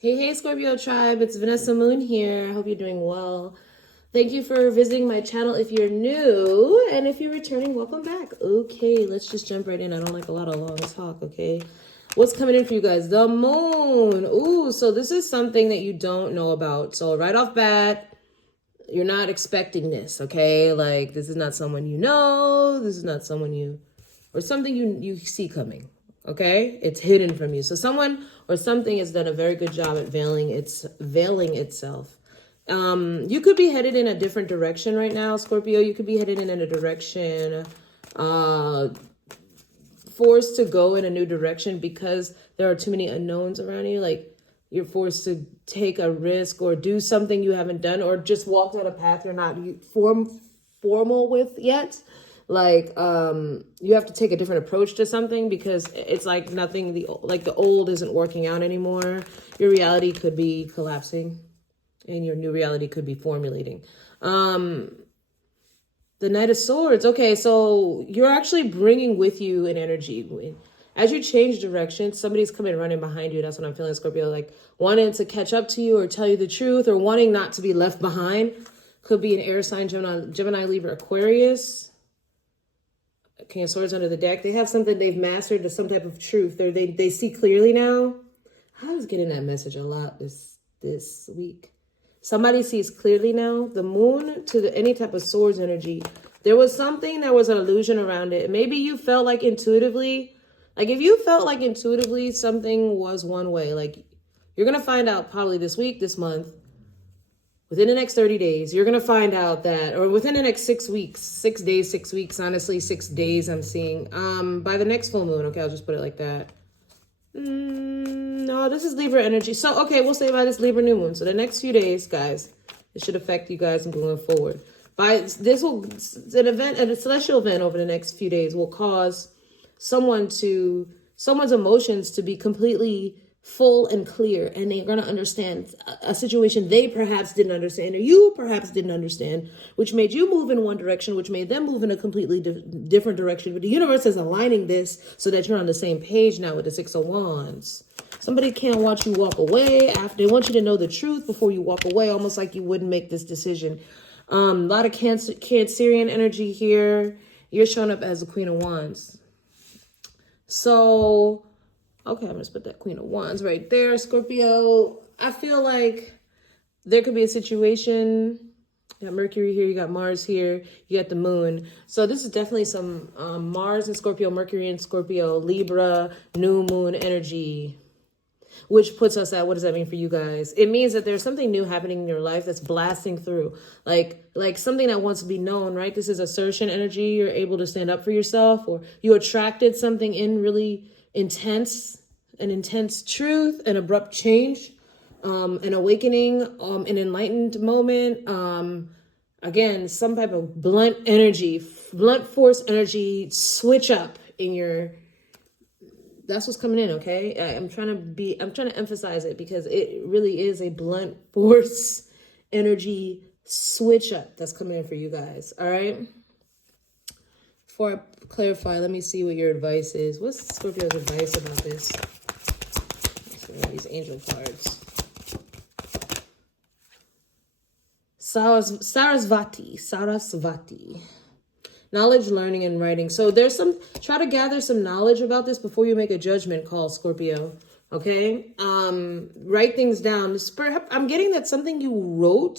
Hey, Scorpio tribe, it's Vanessa Moon here. I hope you're doing well. Thank you for visiting my channel if you're new, and if you're returning, welcome back. Okay, let's just jump right in. I don't like a lot of long talk, okay? What's coming in for you guys? The moon. Ooh, so this is something that you don't know about. So right off bat, you're not expecting this, okay? Like, this is not someone you know. This is not someone or something you see coming. Okay, it's hidden from you. So someone or something has done a very good job at veiling itself. You could be headed in a different direction right now, Scorpio. You could be headed in a direction, forced to go in a new direction because there are too many unknowns around you. Like you're forced to take a risk or do something you haven't done, or just walk down a path you're not formal with yet. Like you have to take a different approach to something because it's like nothing, the old isn't working out anymore. Your reality could be collapsing and your new reality could be formulating. The Knight of Swords. Okay, so you're actually bringing with you an energy. As you change direction, somebody's coming running behind you. That's what I'm feeling, Scorpio. Like wanting to catch up to you or tell you the truth, or wanting not to be left behind. Could be an air sign, Gemini, Libra, Aquarius. King of Swords under the deck. They have something they've mastered, to some type of truth. They see clearly now. I was getting that message a lot this week. Somebody sees clearly now. The moon to any type of swords energy. There was something, there was an illusion around it. Maybe you felt like intuitively, like if you felt like intuitively something was one way, like you're going to find out probably this week, this month, within the next 30 days, you're going to find out that, or within the next 6 weeks, 6 days, 6 weeks, honestly, 6 days I'm seeing, by the next full moon. Okay, I'll just put it like that. No, this is Libra energy. So, okay, we'll say by this Libra new moon. So the next few days, guys, it should affect you guys going forward. An event, a celestial event over the next few days will cause someone's emotions to be completely full and clear, and they're going to understand a situation they perhaps didn't understand, or you perhaps didn't understand, which made you move in one direction, which made them move in a completely different direction. But the universe is aligning this so that you're on the same page now with the Six of Wands. Somebody can't watch you walk away after. They want you to know the truth before you walk away, almost like you wouldn't make this decision. A lot of Cancerian energy here. You're showing up as the Queen of Wands. So, okay, I'm going to put that Queen of Wands right there, Scorpio. I feel like there could be a situation. You got Mercury here, you got Mars here, you got the moon. So this is definitely some Mars and Scorpio, Mercury and Scorpio, Libra, new moon energy, which puts us at, what does that mean for you guys? It means that there's something new happening in your life that's blasting through, like something that wants to be known, right? This is assertion energy. You're able to stand up for yourself, or you attracted something in really intense truth, an abrupt change, an awakening, an enlightened moment. Again, some type of blunt force energy, switch up in your, that's what's coming in, okay? I'm trying to emphasize it because it really is a blunt force energy switch up that's coming in for you guys, all right? Before I clarify, let me see what your advice is. What's Scorpio's advice about this? These angel cards. Sarasvati. Knowledge, learning, and writing. So there's try to gather some knowledge about this before you make a judgment call, Scorpio. Okay? Write things down. I'm getting that something you wrote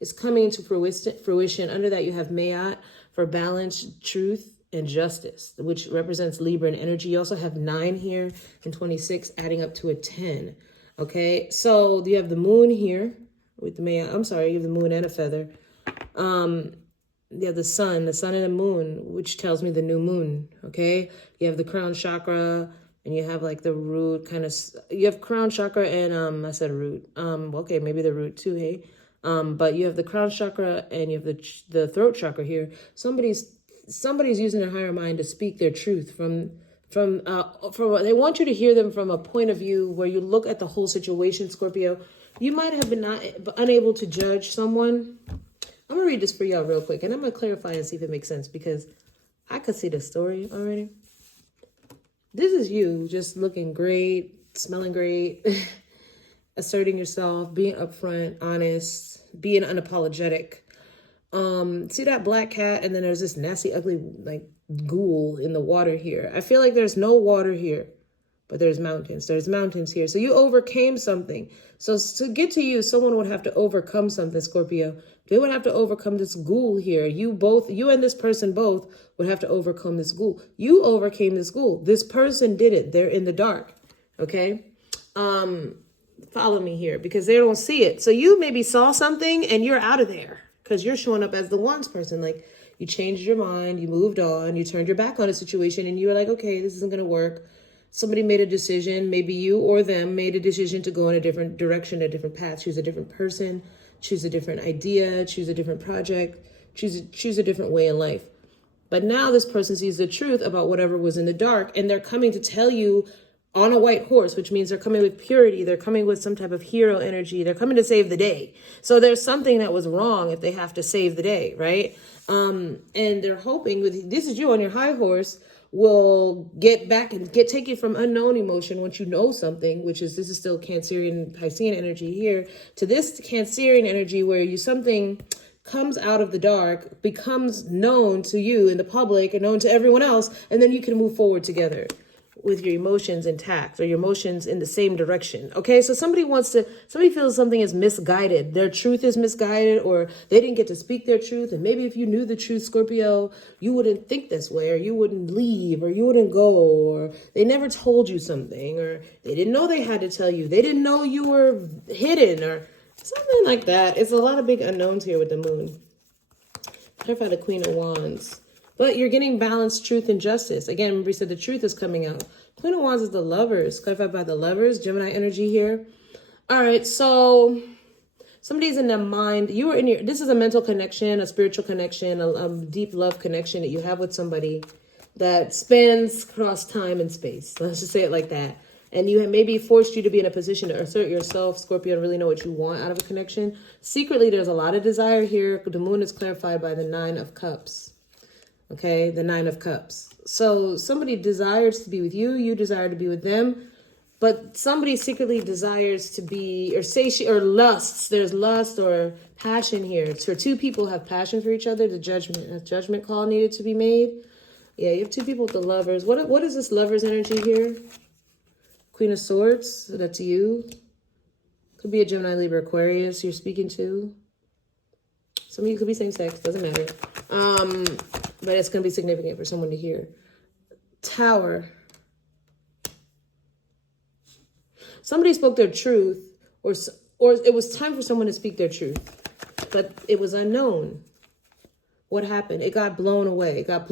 is coming to fruition. Under that you have Mayat for balance, truth, and justice, which represents Libra and energy. You also have 9 here and 26 adding up to a 10. Okay, so you have the moon here with the Mayat. I'm sorry, you have the moon and a feather. You have the sun and the moon, which tells me the new moon. Okay, you have the crown chakra, and you have like the root kind of. You have crown chakra and I said root. Okay, maybe the root too. Hey, but you have the crown chakra and you have the throat chakra here. Somebody's using their higher mind to speak their truth from they want you to hear them from a point of view where you look at the whole situation, Scorpio. You might have been unable to judge someone. I'm going to read this for y'all real quick, and I'm going to clarify and see if it makes sense, because I could see the story already. This is you just looking great, smelling great, asserting yourself, being upfront, honest, being unapologetic. See that black cat, and then there's this nasty, ugly, like, ghoul in the water here. I feel like there's no water here, but there's mountains. There's mountains here. So you overcame something. So to get to you, someone would have to overcome something, Scorpio. They would have to overcome this ghoul here. You and this person both would have to overcome this ghoul. You overcame this ghoul. This person did it. They're in the dark. Okay? Follow me here because they don't see it. So you maybe saw something and you're out of there because you're showing up as the ones person. Like, you changed your mind, you moved on, you turned your back on a situation, and you were like, okay, this isn't going to work. Somebody made a decision, maybe you or them made a decision to go in a different direction, a different path, choose a different person, choose a different idea, choose a different project, choose a different way in life. But now this person sees the truth about whatever was in the dark, and they're coming to tell you on a white horse, which means they're coming with purity. They're coming with some type of hero energy. They're coming to save the day. So there's something that was wrong if they have to save the day, right? And they're hoping with this is you on your high horse will get back and take you from unknown emotion once you know something, which is this is still Cancerian Piscean energy here to this Cancerian energy where you something comes out of the dark, becomes known to you in the public and known to everyone else, and then you can move forward together with your emotions intact or your emotions in the same direction. Okay, so somebody feels something is misguided. Their truth is misguided, or they didn't get to speak their truth. And maybe if you knew the truth, Scorpio, you wouldn't think this way, or you wouldn't leave, or you wouldn't go, or they never told you something, or they didn't know they had to tell you. They didn't know you were hidden, or something like that. It's a lot of big unknowns here with the moon. Clarify the Queen of Wands. But you're getting balanced truth and justice. Again, remember we said the truth is coming out. Queen of Wands is the Lovers. Clarified by the Lovers. Gemini energy here. All right, so somebody's in their mind. This is a mental connection, a spiritual connection, a deep love connection that you have with somebody that spans across time and space. Let's just say it like that. And you have maybe forced you to be in a position to assert yourself, Scorpio, and really know what you want out of a connection. Secretly, there's a lot of desire here. The moon is clarified by the 9 of Cups. Okay, the 9 of Cups. So somebody desires to be with you. You desire to be with them. But somebody secretly desires to be, or lusts. There's lust or passion here. So two people have passion for each other. A judgment call needed to be made. Yeah, you have two people with the Lovers. What is this Lovers energy here? Queen of Swords. So that's you. Could be a Gemini, Libra, Aquarius you're speaking to. Some of you could be same sex. Doesn't matter. But it's going to be significant for someone to hear. Tower. Somebody spoke their truth, or it was time for someone to speak their truth, but it was unknown. What happened? It got blown away. It got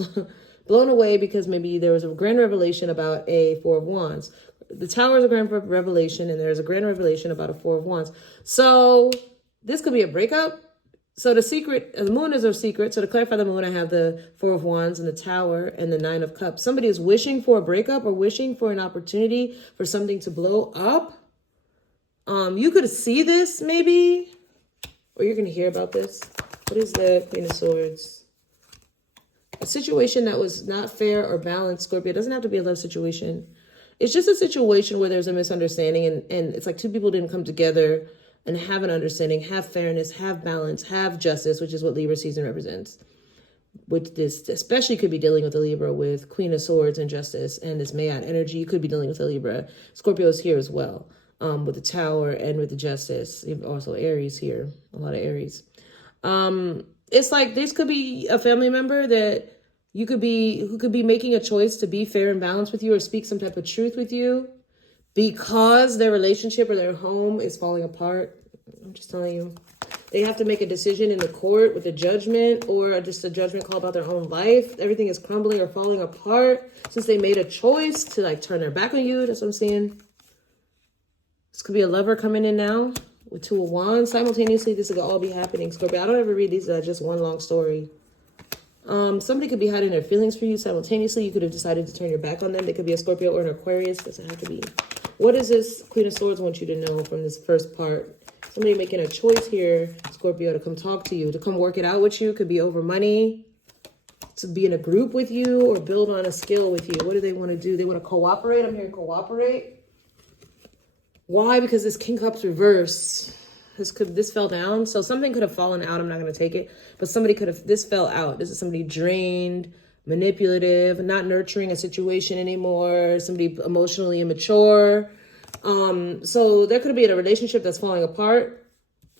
blown away because maybe there was a grand revelation about a 4 of Wands. The Tower is a grand revelation, and there's a grand revelation about a 4 of Wands. So this could be a breakup. So the moon is a secret. So to clarify the moon, I have the 4 of Wands and the Tower and the 9 of Cups. Somebody is wishing for a breakup or wishing for an opportunity for something to blow up. You could see this maybe, or you're going to hear about this. What is the Queen of Swords? A situation that was not fair or balanced, Scorpio. It doesn't have to be a love situation. It's just a situation where there's a misunderstanding and it's like two people didn't come together and have an understanding, have fairness, have balance, have justice, which is what Libra season represents. Which this especially could be dealing with a Libra with Queen of Swords and Justice and this Mayan energy. You could be dealing with a Libra. Scorpio is here as well, with the Tower and with the Justice. Also Aries here, a lot of Aries. It's like this could be a family member that who could be making a choice to be fair and balanced with you or speak some type of truth with you, because their relationship or their home is falling apart. I'm just telling you. They have to make a decision in the court with a judgment or just a judgment call about their own life. Everything is crumbling or falling apart since they made a choice to like turn their back on you. That's what I'm saying. This could be a lover coming in now with 2 of Wands. Simultaneously, this could all be happening, Scorpio. I don't ever read these as just one long story. Somebody could be hiding their feelings for you simultaneously. You could have decided to turn your back on them. They could be a Scorpio or an Aquarius. Doesn't have to be. What does this Queen of Swords want you to know from this first part? Somebody making a choice here, Scorpio, to come talk to you, to come work it out with you. Could be over money, to be in a group with you, or build on a skill with you. What do they want to do? They want to cooperate. I'm hearing cooperate. Why? Because this King Cups reverse. This fell down. So something could have fallen out. I'm not going to take it. But somebody could have, this fell out. This is somebody drained, manipulative, not nurturing a situation anymore. Somebody emotionally immature. So there could be a relationship that's falling apart.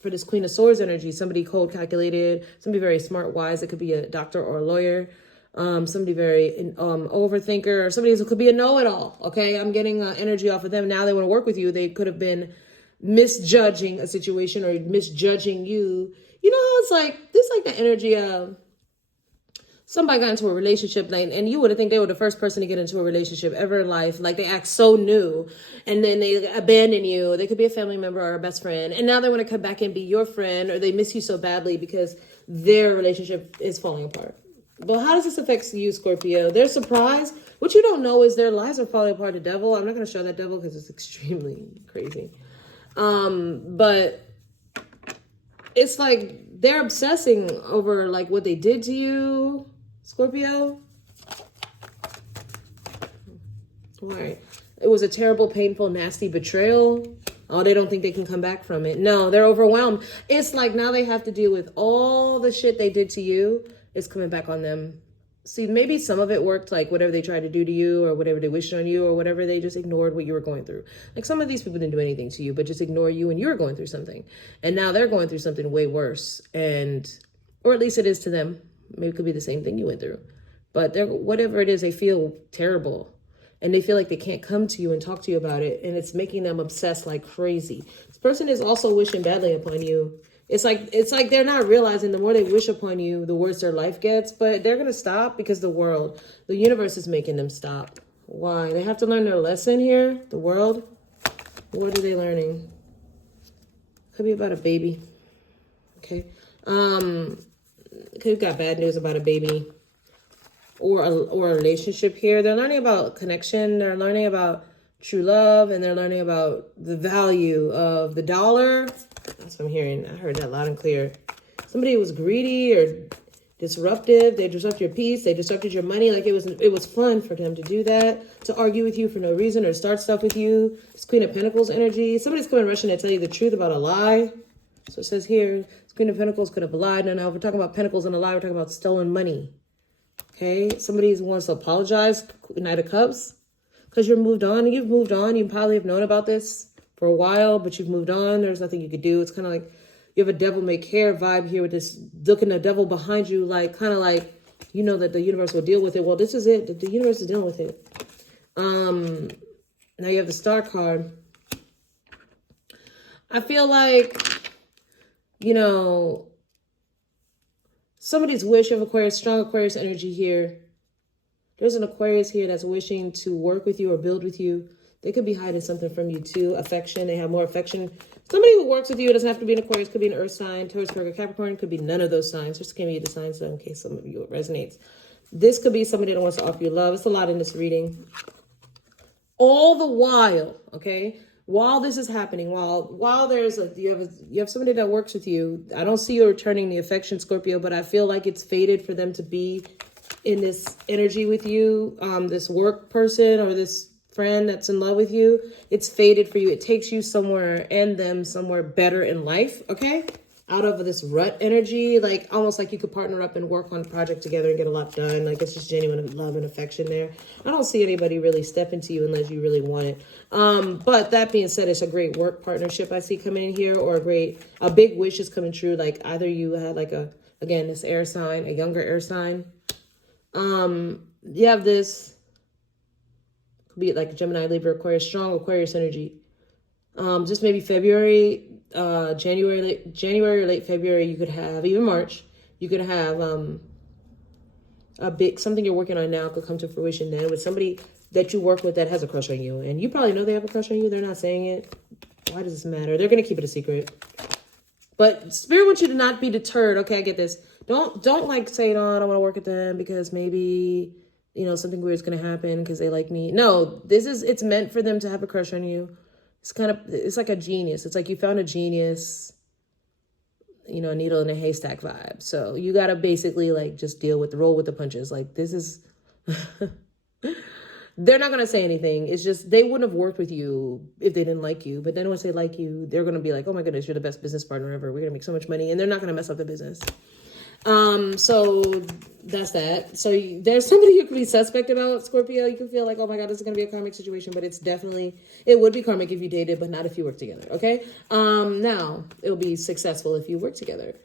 For this Queen of Swords energy, somebody cold calculated, somebody very smart, wise. It could be a doctor or a lawyer. Somebody very overthinker, or somebody who could be a know-it-all. Okay, I'm getting energy off of them. Now they want to work with you. They could have been misjudging a situation or misjudging you. You know how it's like this, like the energy of somebody got into a relationship, like, and you would think they were the first person to get into a relationship ever in life. Like they act so new, and then they abandon you. They could be a family member or a best friend, and now they want to come back and be your friend, or they miss you so badly because their relationship is falling apart. But how does this affect you, Scorpio? They're surprised. What you don't know is their lives are falling apart. The devil. I'm not going to show that devil because it's extremely crazy. But it's like they're obsessing over like what they did to you, Scorpio. Right. It was a terrible, painful, nasty betrayal. Oh, they don't think they can come back from it. No, they're overwhelmed. It's like now they have to deal with all the shit they did to you. It's coming back on them. See, maybe some of it worked, like whatever they tried to do to you or whatever they wished on you or whatever, they just ignored what you were going through. Like some of these people didn't do anything to you, but just ignore you when you were going through something. And now they're going through something way worse. Or at least it is to them. Maybe it could be the same thing you went through. But whatever it is, they feel terrible. And they feel like they can't come to you and talk to you about it. And it's making them obsessed like crazy. This person is also wishing badly upon you. It's like they're not realizing the more they wish upon you, the worse their life gets. But they're going to stop because the universe is making them stop. Why? They have to learn their lesson here. The world. What are they learning? Could be about a baby. Okay. Could have got bad news about a baby. Or a relationship here. They're learning about connection. They're learning about true love. And they're learning about the value of the dollar. That's what I'm hearing. I heard that loud and clear. Somebody was greedy or disruptive. They disrupted your peace. They disrupted your money. Like it was fun for them to do that, to argue with you for no reason or start stuff with you. It's Queen of Pentacles energy. Somebody's coming rushing to tell you the truth about a lie. So it says here, Queen of Pentacles could have lied. No, we're talking about Pentacles and a lie. We're talking about stolen money. Okay. Somebody wants to apologize. Knight of Cups. Because you're moved on. You've moved on. You probably have known about this for a while, but you've moved on. There's nothing you could do. It's kind of like you have a devil may care vibe here with this looking the devil behind you, like kind of like, you know, that the universe will deal with it. Well, this is it. The universe is dealing with it. Now you have the Star card. I feel like, you know, somebody's wish of Aquarius, strong Aquarius energy here. There's an Aquarius here that's wishing to work with you or build with you. They could be hiding something from you too. Affection. They have more affection. Somebody who works with you, it doesn't have to be an Aquarius. Could be an Earth sign, Taurus, Virgo, Capricorn. Could be none of those signs. Just give me the signs so in case some of you it resonates. This could be somebody that wants to offer you love. It's a lot in this reading. All the while, okay, while this is happening, while there's you have somebody that works with you. I don't see you returning the affection, Scorpio, but I feel like it's fated for them to be in this energy with you. This work person or this friend that's in love with you, it's fated for you. It takes you somewhere and them somewhere better in life, okay? Out of this rut energy, like almost like you could partner up and work on a project together and get a lot done. Like it's just genuine love and affection there. I don't see anybody really step into you unless you really want it. But that being said, it's a great work partnership I see coming in here, or a big wish is coming true. Like either you had like again, this air sign, a younger air sign. You have this, be it like Gemini, Libra, Aquarius, strong Aquarius energy. Just maybe February, January or late February, you could have, even March, you could have something you're working on now could come to fruition then with somebody that you work with that has a crush on you. And you probably know they have a crush on you. They're not saying it. Why does this matter? They're going to keep it a secret. But Spirit wants you to not be deterred. Okay, I get this. Don't like say, oh, I don't want to work with them because maybe, you know, something weird is going to happen because they like me. No, it's meant for them to have a crush on you. It's like a genius. It's like you found a genius, you know, a needle in a haystack vibe. So you got to basically like just roll with the punches. Like this is, They're not going to say anything. It's just they wouldn't have worked with you if they didn't like you. But then once they like you, they're going to be like, oh my goodness, you're the best business partner ever. We're going to make so much money. And they're not going to mess up the business. So that's that. So there's somebody you could be suspect about, Scorpio. You can feel like, oh my God, this is going to be a karmic situation. But it's definitely, it would be karmic if you dated, but not if you work together. Okay. Now it'll be successful if you work together.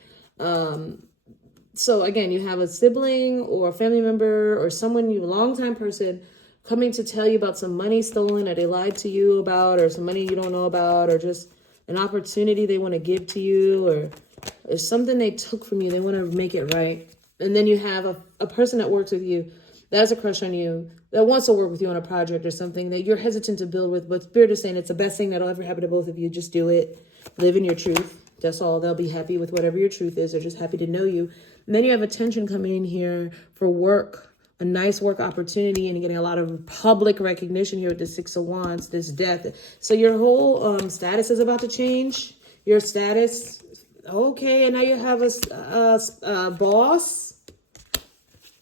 So again, you have a sibling or a family member or someone, a longtime person coming to tell you about some money stolen or they lied to you about, or some money you don't know about, or just an opportunity they want to give to you, or something they took from you. They want to make it right. And then you have a person that works with you that has a crush on you, that wants to work with you on a project or something that you're hesitant to build with, but Spirit is saying it's the best thing that'll ever happen to both of you. Just do it. Live in your truth. That's all. They'll be happy with whatever your truth is. They're just happy to know you. And then you have attention coming in here for work, a nice work opportunity, and you're getting a lot of public recognition here with the Six of Wands, this death. So your whole status is about to change. Your status, okay, and now you have a boss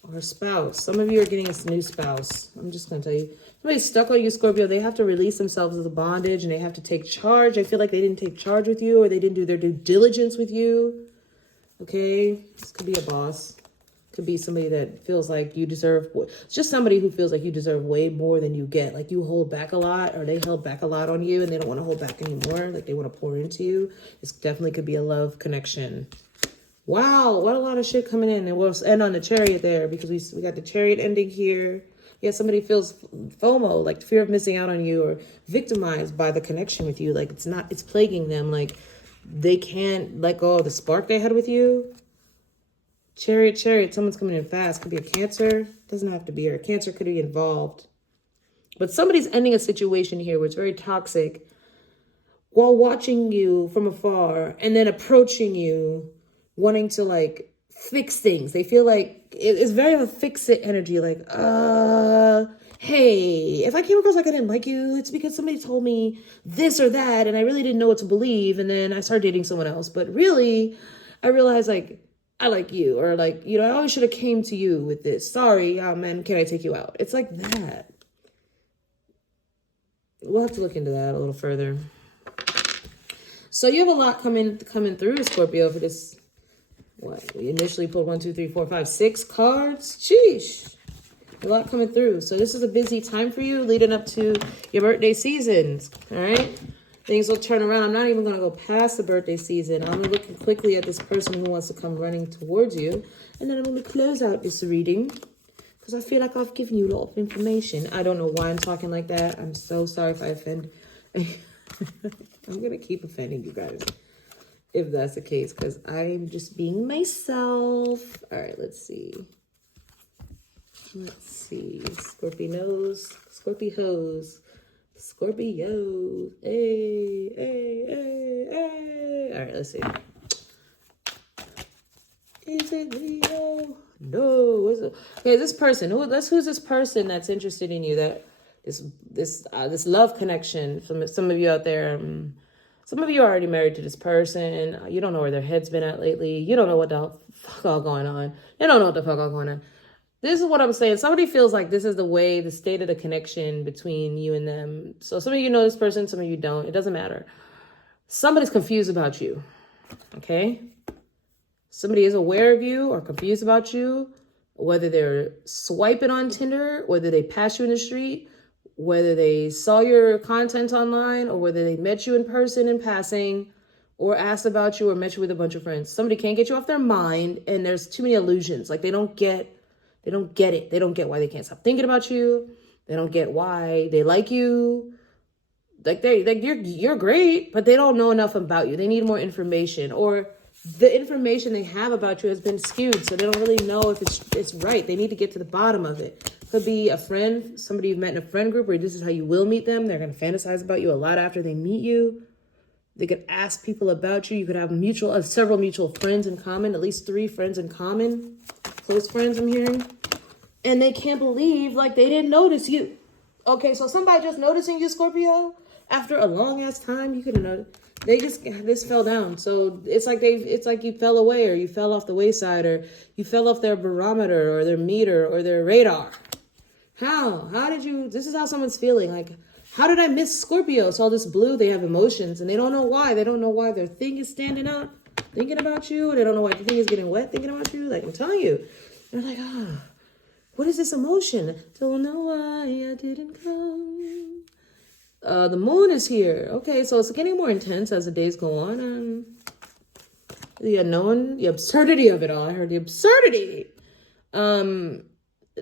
or a spouse. Some of you are getting a new spouse. I'm just going to tell you. Somebody's stuck on you, Scorpio. They have to release themselves of the bondage, and they have to take charge. I feel like they didn't take charge with you, or they didn't do their due diligence with you. Okay, this could be a boss. Could be somebody that feels like you deserve. It's just somebody who feels like you deserve way more than you get. Like you hold back a lot, or they held back a lot on you, and they don't want to hold back anymore. Like they want to pour into you. This definitely could be a love connection. Wow, what a lot of shit coming in. And we'll end on the Chariot there, because we got the Chariot ending here. Yeah, somebody feels FOMO, like fear of missing out on you, or victimized by the connection with you. Like it's plaguing them. Like they can't let go of the spark they had with you. Chariot, someone's coming in fast. Could be a Cancer. Doesn't have to be. Or a Cancer could be involved. But somebody's ending a situation here where it's very toxic while watching you from afar and then approaching you, wanting to like fix things. They feel like it's very of a fix-it energy. Like, hey, if I came across like I didn't like you, it's because somebody told me this or that, and I really didn't know what to believe. And then I started dating someone else. But really, I realized like, I like you, or like, you know, I always should have came to you with this. Sorry, man, can I take you out? It's like that. We'll have to look into that a little further. So you have a lot coming through, Scorpio, for this. What? We initially pulled 1, 2, 3, 4, 5, 6 cards. Sheesh. A lot coming through. So this is a busy time for you leading up to your birthday seasons. All right? Things will turn around. I'm not even going to go past the birthday season. I'm looking quickly at this person who wants to come running towards you. And then I'm going to close out this reading, because I feel like I've given you a lot of information. I don't know why I'm talking like that. I'm so sorry if I offend. I'm going to keep offending you guys if that's the case, because I'm just being myself. All right, let's see. Scorpios. Scorpio. Hey. All right, let's see. Is it Leo? No. Okay, this person. Who's this person that's interested in you? That this love connection. Some of you out there. Some of you are already married to this person. You don't know where their head's been at lately. You don't know what the fuck all going on. You don't know what the fuck all going on. This is what I'm saying. Somebody feels like this is the state of the connection between you and them. So some of you know this person, some of you don't. It doesn't matter. Somebody's confused about you, okay? Somebody is aware of you or confused about you, whether they're swiping on Tinder, whether they pass you in the street, whether they saw your content online, or whether they met you in person in passing, or asked about you, or met you with a bunch of friends. Somebody can't get you off their mind, and there's too many illusions. Like they don't get it. They don't get why they can't stop thinking about you. They don't get why they like you. Like you're great, but they don't know enough about you. They need more information, or the information they have about you has been skewed, so they don't really know if it's right. They need to get to the bottom of it. Could be a friend, somebody you've met in a friend group, where this is how you will meet them. They're going to fantasize about you a lot after they meet you. They could ask people about you. You could have several mutual friends in common, at least 3 friends in common, close friends I'm hearing. And they can't believe, like, they didn't notice you. Okay, so somebody just noticing you, Scorpio, after a long ass time, you could have noticed. This fell down. So it's like you fell away, or you fell off the wayside, or you fell off their barometer, or their meter, or their radar. How did you, this is how someone's feeling. Like, how did I miss Scorpio? It's all this blue. They have emotions and they don't know why. They don't know why their thing is standing up, thinking about you. They don't know why the thing is getting wet, thinking about you. Like, I'm telling you. They're like, what is this emotion? Don't know why I didn't come. The moon is here. Okay, so it's getting more intense as the days go on. The unknown, the absurdity of it all. I heard the absurdity.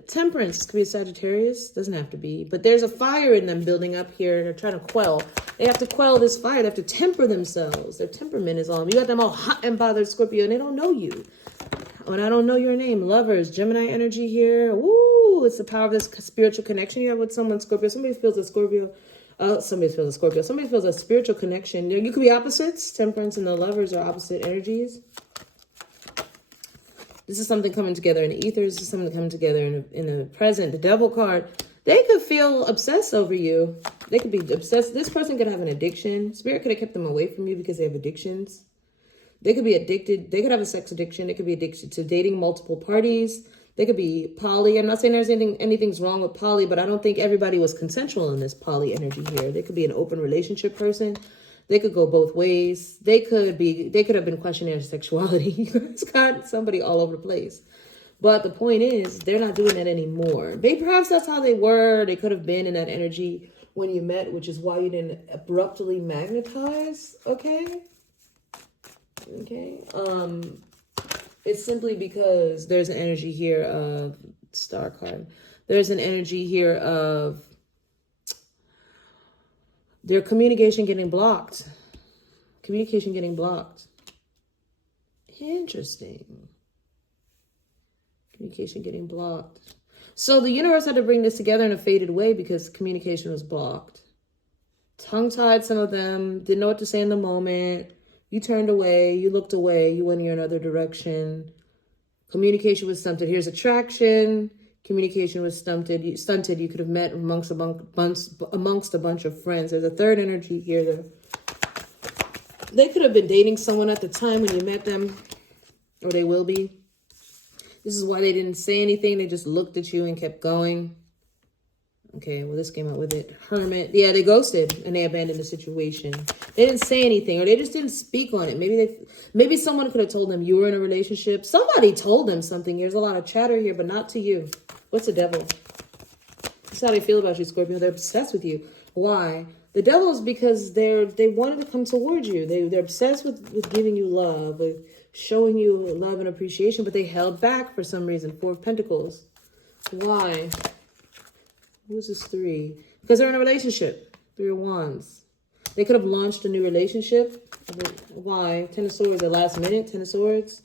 Temperance could be a Sagittarius. Doesn't have to be. But there's a fire in them building up here. They're trying to quell. They have to quell this fire. They have to temper themselves. Their temperament is on. You got them all hot and bothered, Scorpio, and they don't know you. And I don't know your name. Lovers, Gemini energy here. Woo! It's the power of this spiritual connection you have with someone, Scorpio. Somebody feels a Scorpio. Somebody feels a Scorpio. Somebody feels a spiritual connection. You could be opposites. Temperance and the lovers are opposite energies. This is something coming together in the ethers. This is something coming together in the present. The devil card. They could feel obsessed over you. They could be obsessed. This person could have an addiction. Spirit could have kept them away from you because they have addictions. They could be addicted. They could have a sex addiction. They could be addicted to dating multiple parties. They could be poly. I'm not saying there's anything's wrong with poly, but I don't think everybody was consensual in this poly energy here. They could be an open relationship person. They could go both ways. They could have been questioning their sexuality. It's got somebody all over the place. But the point is, they're not doing that anymore. Perhaps that's how they were. They could have been in that energy when you met, which is why you didn't abruptly magnetize. Okay. It's simply because there's an energy here of star card. There's an energy here of their communication getting blocked. Communication getting blocked. Interesting. Communication getting blocked. So the universe had to bring this together in a faded way because communication was blocked. Tongue-tied, some of them. Didn't know what to say in the moment. You turned away. You looked away. You went in another direction. Communication was stunted. Here's attraction. Communication was stunted. You could have met amongst a bunch of friends. There's a third energy here. They could have been dating someone at the time when you met them, or they will be. This is why they didn't say anything. They just looked at you and kept going. Okay, well, this came out with it. Hermit. Yeah, they ghosted and they abandoned the situation. They didn't say anything, or they just didn't speak on it. Maybe someone could have told them you were in a relationship. Somebody told them something. There's a lot of chatter here, but not to you. What's the devil? That's how they feel about you, Scorpio. They're obsessed with you. Why? The devil is because they wanted to come towards you. They're obsessed with giving you love, with showing you love and appreciation, but they held back for some reason. Four of Pentacles. Why? Who's this 3? Because they're in a relationship. 3 of Wands. They could have launched a new relationship. Why? 10 of Swords at last minute. 10 of Swords.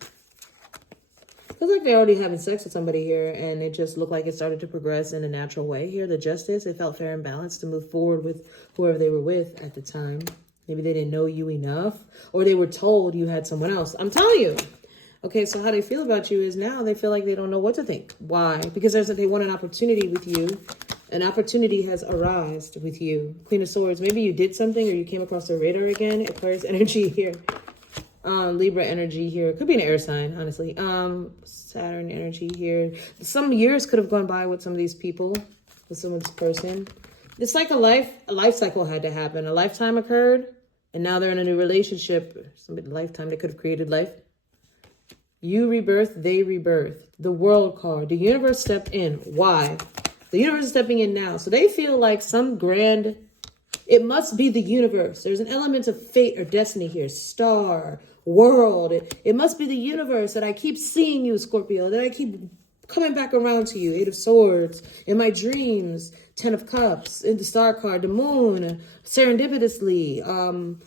Feels like they're already having sex with somebody here, and it just looked like it started to progress in a natural way here. The Justice, it felt fair and balanced to move forward with whoever they were with at the time. Maybe they didn't know you enough, or they were told you had someone else. I'm telling you. Okay, so how they feel about you is now they feel like they don't know what to think. Why? Because they want an opportunity with you. An opportunity has arisen with you. Queen of Swords. Maybe you did something or you came across their radar again. Aquarius energy here. Libra energy here. Could be an air sign, honestly. Saturn energy here. Some years could have gone by with some of these people, with someone's person. It's like a life cycle had to happen. A lifetime occurred, and now they're in a new relationship. Somebody lifetime, they could have created life. You rebirth, they rebirth. The World card. The universe stepped in. Why? The universe is stepping in now. So they feel like some grand, it must be the universe. There's an element of fate or destiny here. Star, world. It must be the universe that I keep seeing you, Scorpio. That I keep coming back around to you. 8 of Swords. In my dreams. 10 of Cups. In the Star card. The Moon. Serendipitously.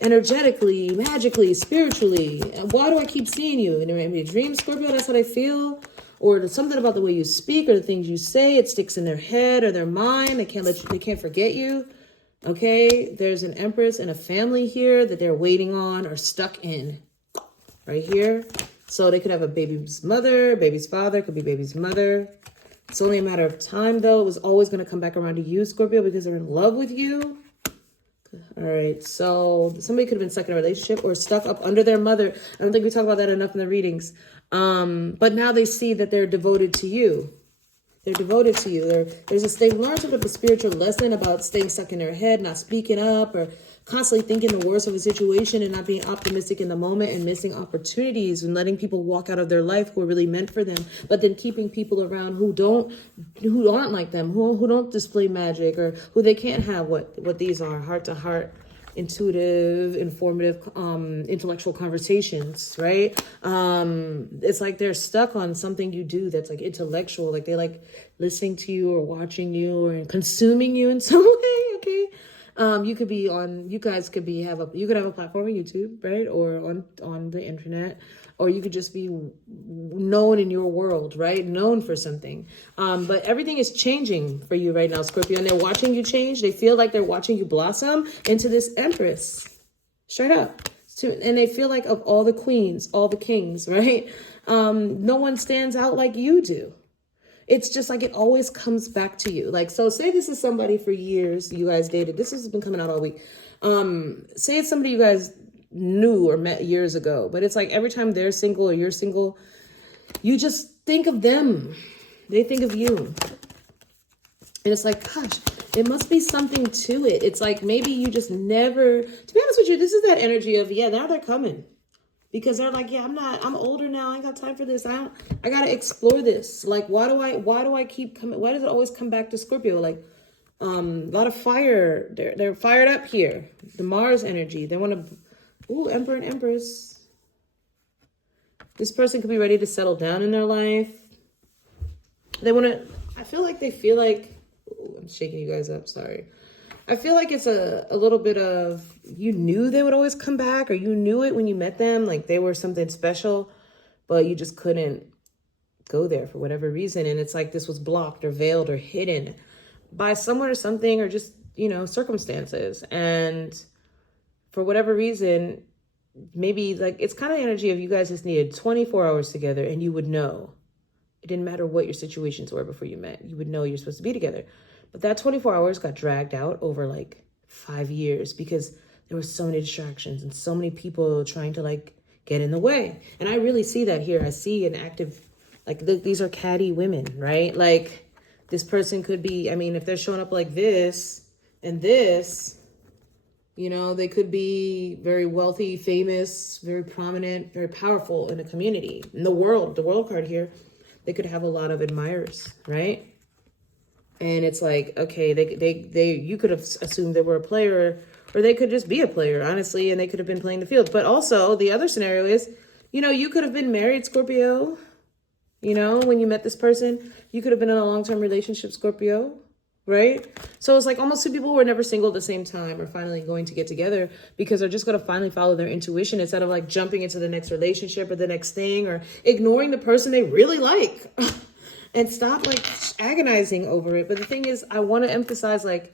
Energetically. Magically. Spiritually. Why do I keep seeing you? In a dream, Scorpio? That's what I feel. Or there's something about the way you speak or the things you say. It sticks in their head or their mind. They can't forget you. Okay, there's an Empress and a family here that they're waiting on or stuck in. Right here. So they could have a baby's mother, baby's father, could be baby's mother. It's only a matter of time, though. It was always going to come back around to you, Scorpio, because they're in love with you. All right, so somebody could have been stuck in a relationship or stuck up under their mother. I don't think we talk about that enough in the readings. But now they see that they're devoted to you. They're devoted to you. They've learned sort of a spiritual lesson about staying stuck in their head, not speaking up, or constantly thinking the worst of a situation and not being optimistic in the moment and missing opportunities and letting people walk out of their life who are really meant for them, but then keeping people around who aren't like them, who don't display magic, or who they can't have what these are, heart to heart, intuitive, informative, intellectual conversations, right? It's like they're stuck on something you do that's like intellectual, like they like listening to you or watching you or consuming you in some way. Okay. You guys could have a platform on YouTube, right? Or on the internet, or you could just be known in your world, right? Known for something. But everything is changing for you right now, Scorpio, and they're watching you change. They feel like they're watching you blossom into this empress, straight up. And they feel like of all the queens, all the kings, right? No one stands out like you do. It's just like it always comes back to you. Like, so say this is somebody for years you guys dated. This has been coming out all week. Say it's somebody you guys knew or met years ago, but it's like every time they're single or you're single, you just think of them. They think of you. And it's like, gosh, it must be something to it. It's like maybe you just never, to be honest with you, this is that energy of, yeah, now they're coming. Because they're like, yeah, I'm older now. I ain't got time for this. I got to explore this. Like, why do I keep coming? Why does it always come back to Scorpio? Like, a lot of fire. They're fired up here. The Mars energy. They want to, Emperor and Empress. This person could be ready to settle down in their life. They want to, I feel like they feel like, I'm shaking you guys up. Sorry. I feel like it's a little bit of, you knew they would always come back, or you knew it when you met them, like they were something special, but you just couldn't go there for whatever reason. And it's like this was blocked or veiled or hidden by someone or something, or just, circumstances. And for whatever reason, maybe like it's kind of the energy of you guys just needed 24 hours together and you would know. It didn't matter what your situations were before you met. You would know you're supposed to be together. But that 24 hours got dragged out over like 5 years because there were so many distractions and so many people trying to like get in the way. And I really see that here. I see an active, like these are catty women, right? Like this person could be, I mean, if they're showing up like this and this, they could be very wealthy, famous, very prominent, very powerful in the community, in the world card here. They could have a lot of admirers, right? And it's like, okay, they you could have assumed they were a player, or they could just be a player, honestly, and they could have been playing the field. But also the other scenario is, you could have been married, Scorpio, when you met this person. You could have been in a long-term relationship, Scorpio, right? So it's like almost two people who were never single at the same time are finally going to get together because they're just going to finally follow their intuition instead of like jumping into the next relationship or the next thing or ignoring the person they really like. And stop like agonizing over it. But the thing is, I want to emphasize, like,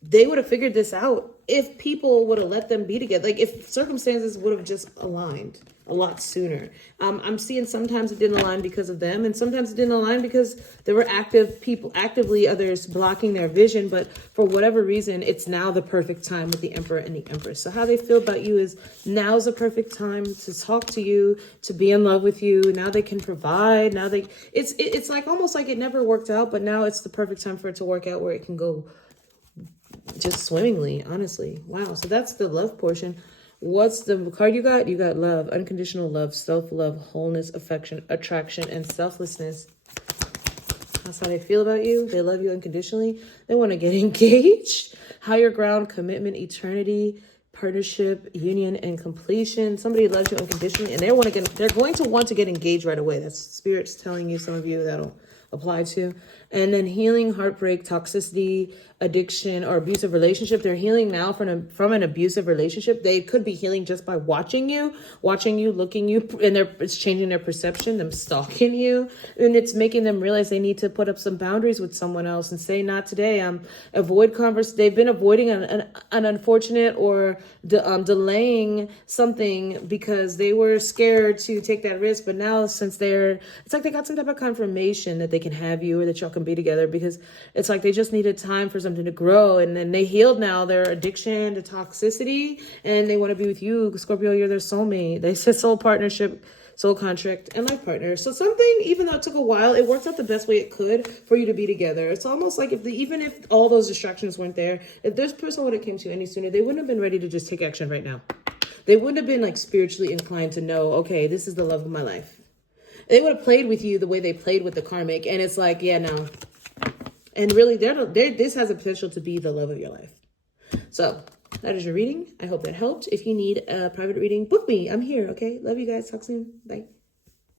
they would have figured this out if people would have let them be together. Like if circumstances would have just aligned a lot sooner. I'm seeing sometimes it didn't align because of them, and sometimes it didn't align because there were actively others blocking their vision. But for whatever reason, it's now the perfect time with the Emperor and the Empress. So how they feel about you is now's the perfect time to talk to you, to be in love with you. Now they can provide. Now it's like almost like it never worked out, but now it's the perfect time for it to work out where it can go just swimmingly, honestly. Wow. So that's the love portion. What's the card you got? You got love, unconditional love, self-love, wholeness, affection, attraction, and selflessness. That's how they feel about you. They love you unconditionally. They want to get engaged. Higher ground, commitment, eternity, partnership, union, and completion. Somebody loves you unconditionally, and they're going to want to get engaged right away. That's Spirit's telling you, some of you, that'll apply to. And then healing, heartbreak, toxicity, addiction, or abusive relationship. They're healing now from an abusive relationship. They could be healing just by watching you, looking you, and it's changing their perception, them stalking you, and it's making them realize they need to put up some boundaries with someone else and say, not today. They've been avoiding an unfortunate or delaying something because they were scared to take that risk. But now, since it's like they got some type of confirmation that they can have you, or that y'all can be together, because it's like they just needed time for something to grow, and then they healed now their addiction to toxicity, and they want to be with you, Scorpio. You're their soulmate. They said soul partnership, soul contract, and life partner. So something, even though it took a while, it worked out the best way it could for you to be together. It's almost like even if all those distractions weren't there, if this person would have came to you any sooner, they wouldn't have been ready to just take action right now. They wouldn't have been like spiritually inclined to know, okay, this is the love of my life. They would have played with you the way they played with the karmic. And it's like, yeah, no. And really, this has the potential to be the love of your life. So that is your reading. I hope that helped. If you need a private reading, book me. I'm here, okay? Love you guys. Talk soon. Bye.